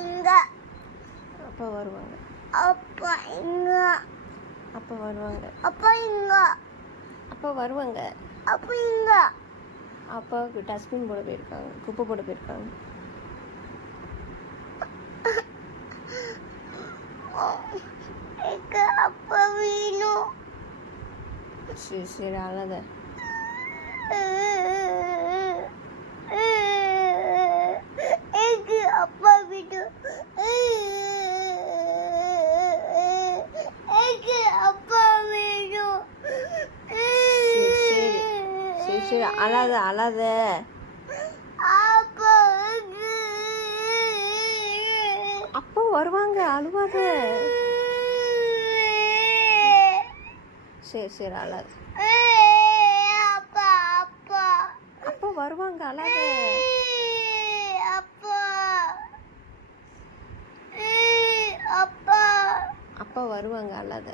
இங்க. அப்பா வருவாங்க. அப்பா இங்க. அப்பா வருவாங்க. அப்பா இங்க. அப்பா வருவாங்க. அப்பா இங்க. அப்பாவுக்கு டஸ்ட்பின் போட போயிருக்காங்க, குப்பை போட போயிருக்காங்க. எனக்கு அப்பா வேணும். சரி சரி அழாத. எனக்கு அப்பா வேணும். எனக்கு அப்பா வேணும். சரி சரி சரி சரி அழாத அழாத. அப்பா வருவாங்க, அழுவாத. சரி சரி அழாத. அப்பா அப்பா அப்பா வருவாங்க, அழாத. அப்பா அப்பா அப்பா வருவாங்க, அழாத.